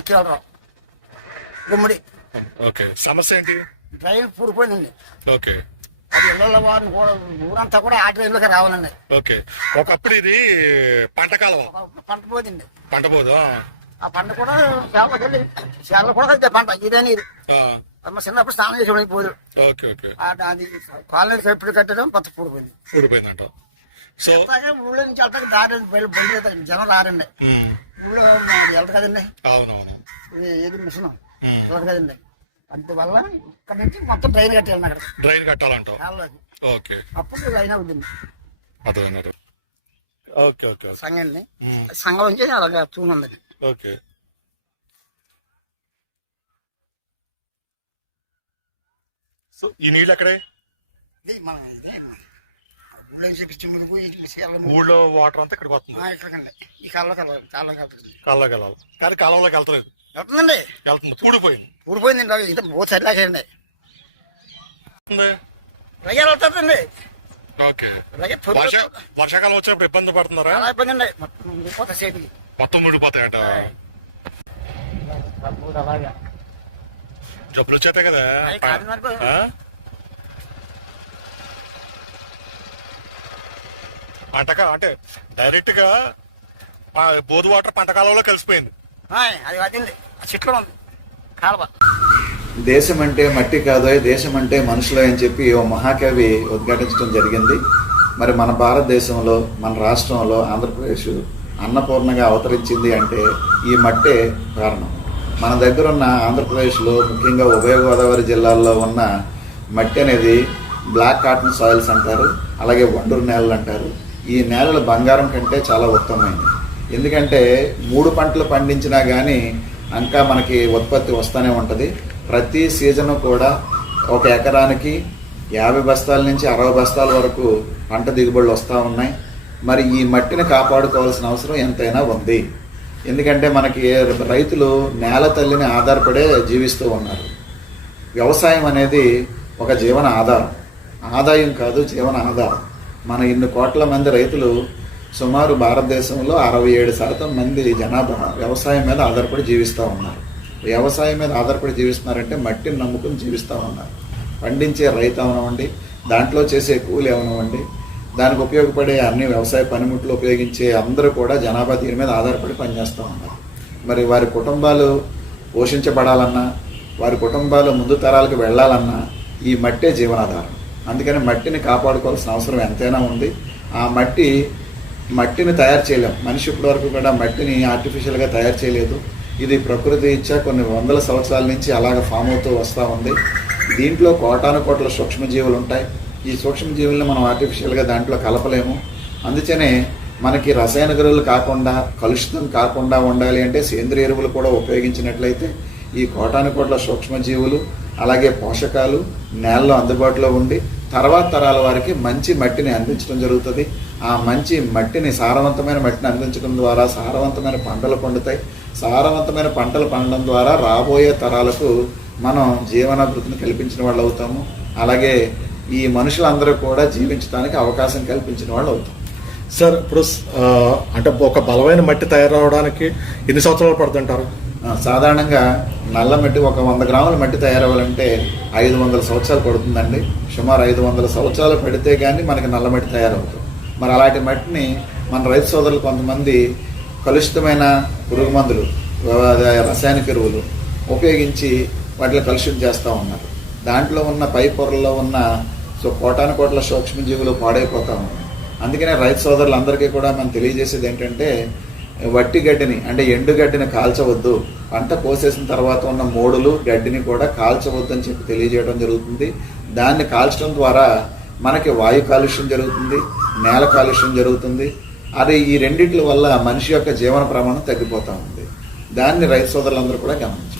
వెనక్కి గుమ్మడి. ఓకే. సమస్య ఏంటి? డ్రైన్ పూడిపోయిందండి ఓకే. అది ఇళ్ళ వారు కూడా ఊరంతా కూడా ఆ డ్రైన్లోకి రావాలండి. ఓకే. ఒకప్పుడు ఇది పంట ఒక పంట పోయింది పంట పోదు? ఆ పంట కూడా చేపలకి వెళ్ళి చేపలు కూడా కలితే పంట ఇదే నీరు. అమ్మ చిన్నప్పుడు స్నానం చేసి పోదు. Okay okay. అది కాలనీ ఎప్పుడు కట్టడం పత్త పూడిపోయింది ఊడిపోయిందంట సో ఊళ్ళో నుంచి వెళ్తాక దారి బండి. జనం రారండి. ఊళ్ళో వెళ్తారు కదండి. అవునవును. ఇది ఏది మిషన్? అందువల్ల ఇక్కడ నుంచి మొత్తం ట్రైన్ కట్టాలి అక్కడ. డ్రైన్ కాళ్ళలోకి. ఓకే. అప్పుడు లైన్ అవుతుంది. అర్థమైనారు ఓకే ఓకే ఉమ్, సంఘం నుంచి అలాగే తూనుంది ఓకే. సో ఈ నీళ్ళు ఎక్కడే? ఇది మన ఇదే ఊళ్ళో వాటర్ అంతా ఇక్కడికి వస్తుంది ఇక్కడికండి ఈ వెళ్తుంది వెళ్ళాలి కానీ కాలంలోకి వెళ్తలేదు. వెళ్తుందండి. వెళ్తుంది. పూడిపోయింది. ఊడిపోయింది ఇది బోత్ సరిలాగండి. రయ్యాలు వెళ్తుందండి ఓకే. వర్షాకాలం వచ్చినప్పుడు ఇబ్బంది పడుతున్నారా? చాలా ఇబ్బంది అండి మొత్తం చేతికి మొత్తం ముడిపోతాయట జబ్బులు వచ్చేస్తాయి కదా? పంటక అంటే డైరెక్ట్గా బోధు వాటర్ పంట కాలంలో కలిసిపోయింది. ఆయ్, అది వదింది ఆ చెట్లు ఉంది. కాలువ. దేశం అంటే మట్టి కాదో దేశం అంటే మనుషులు అని చెప్పి ఓ మహాకవి ఉద్ఘాటించడం జరిగింది. మరి మన భారతదేశంలో మన రాష్ట్రంలో ఆంధ్రప్రదేశ్ అన్నపూర్ణగా అవతరించింది అంటే ఈ మట్టే కారణం. మన దగ్గర ఉన్న ఆంధ్రప్రదేశ్లో ముఖ్యంగా ఉభయ గోదావరి జిల్లాల్లో ఉన్న మట్టి అనేది బ్లాక్ కాటన్ సాయిల్స్ అంటారు అలాగే వండూరు నేలలు అంటారు. ఈ నేలలు బంగారం కంటే చాలా ఉత్తమమైనవి ఎందుకంటే మూడు పంటలు పండించినా కానీ ఇంకా మనకి ఉత్పత్తి వస్తూనే ఉంటుంది. ప్రతి సీజను కూడా ఒక ఎకరానికి యాభై బస్తాల నుంచి అరవై బస్తాల వరకు పంట దిగుబడులు వస్తూ ఉన్నాయి. మరి ఈ మట్టిని కాపాడుకోవాల్సిన అవసరం ఎంతైనా ఉంది. ఎందుకంటే మనకి రైతులు నేల తల్లిని ఆధారపడే జీవిస్తూ ఉన్నారు. వ్యవసాయం అనేది ఒక జీవన ఆధారం. ఆదాయం కాదు జీవన ఆధారం. మన ఇన్ని కోట్ల మంది రైతులు సుమారు భారతదేశంలో అరవై ఏడు శాతం మంది జనాభా వ్యవసాయం మీద ఆధారపడి జీవిస్తూ ఉన్నారు. వ్యవసాయం మీద ఆధారపడి జీవిస్తున్నారంటే మట్టిని నమ్ముకుని జీవిస్తూ ఉన్నారు. పండించే రైతు అవనివ్వండి దాంట్లో చేసే కూలి అవనివ్వండి దానికి ఉపయోగపడే అన్ని వ్యవసాయ పనిముట్లు ఉపయోగించే అందరూ కూడా జనాభా దీని మీద ఆధారపడి పనిచేస్తూ ఉన్నారు. మరి వారి కుటుంబాలు పోషించబడాలన్నా వారి కుటుంబాలు ముందు తరాలకు వెళ్ళాలన్నా ఈ మట్టే జీవనాధారం. అందుకని మట్టిని కాపాడుకోవాల్సిన అవసరం ఎంతైనా ఉంది. ఆ మట్టి మట్టిని తయారు చేయలేం. మనిషి ఇప్పటివరకు కూడా మట్టిని ఆర్టిఫిషియల్గా తయారు చేయలేదు. ఇది ప్రకృతి ఇచ్చా కొన్ని వందల సంవత్సరాల నుంచి అలాగ ఫామ్ అవుతూ వస్తూ ఉంది. దీంట్లో కోటాను కోట్ల సూక్ష్మజీవులు ఉంటాయి. ఈ సూక్ష్మజీవుల్ని మనం ఆర్టిఫిషియల్గా దాంట్లో కలపలేము. అందుకనే మనకి రసాయన ఎరువులు కాకుండా కలుషితం కాకుండా ఉండాలి అంటే సేంద్రియ ఎరువులు కూడా ఉపయోగించినట్లయితే ఈ కోటాను కోట్ల సూక్ష్మజీవులు అలాగే పోషకాలు నేలలో అందుబాటులో ఉండి తర్వాత తరాల వారికి మంచి మట్టిని అందించడం జరుగుతుంది. ఆ మంచి మట్టిని సారవంతమైన మట్టిని అందించడం ద్వారా సారవంతమైన పంటలు పండుతాయి. సారవంతమైన పంటలు పండడం ద్వారా రాబోయే తరాలకు మనం జీవనాభివృద్ధిని కల్పించిన వాళ్ళు అవుతాము. అలాగే ఈ మనుషులందరూ కూడా జీవించడానికి అవకాశం కల్పించిన వాళ్ళు అవుతాం. సార్ ఇప్పుడు అంటే ఒక బలమైన మట్టి తయారవడానికి ఎన్ని సంవత్సరాలు పడుతుంటారు? సాధారణంగా నల్ల మట్టి ఒక వంద గ్రాముల మట్టి తయారవ్వాలంటే ఐదు వందల సంవత్సరాలు పడుతుందండి. సుమారు ఐదు వందల సంవత్సరాలు పెడితే కానీ మనకి నల్ల మట్టి తయారవుతుంది. మరి అలాంటి మట్టిని మన రైతు సోదరులు కొంతమంది కలుషితమైన పురుగు మందులు రసాయనిక ఎరువులు ఉపయోగించి వాటిని కలుషితం చేస్తూ ఉన్నారు. దాంట్లో ఉన్న పై పొరల్లో ఉన్న సో కోటాను కోట్ల సూక్ష్మజీవులు పాడైపోతూ ఉన్నాయి అందుకనే రైతు సోదరులందరికీ కూడా మనం తెలియజేసేది ఏంటంటే వట్టి గడ్డిని అంటే ఎండు గడ్డిని కాల్చవద్దు. పంట కోసేసిన తర్వాత ఉన్న మోడులు గడ్డిని కూడా కాల్చవద్దు అని చెప్పి తెలియజేయడం జరుగుతుంది. దాన్ని కాల్చడం ద్వారా మనకి వాయు కాలుష్యం జరుగుతుంది. నేల కాలుష్యం జరుగుతుంది. అది ఈ రెండిట్ల వల్ల మనిషి యొక్క జీవన ప్రమాణం తగ్గిపోతూ ఉంది. దాన్ని రైతు సోదరులందరూ కూడా గమనించారు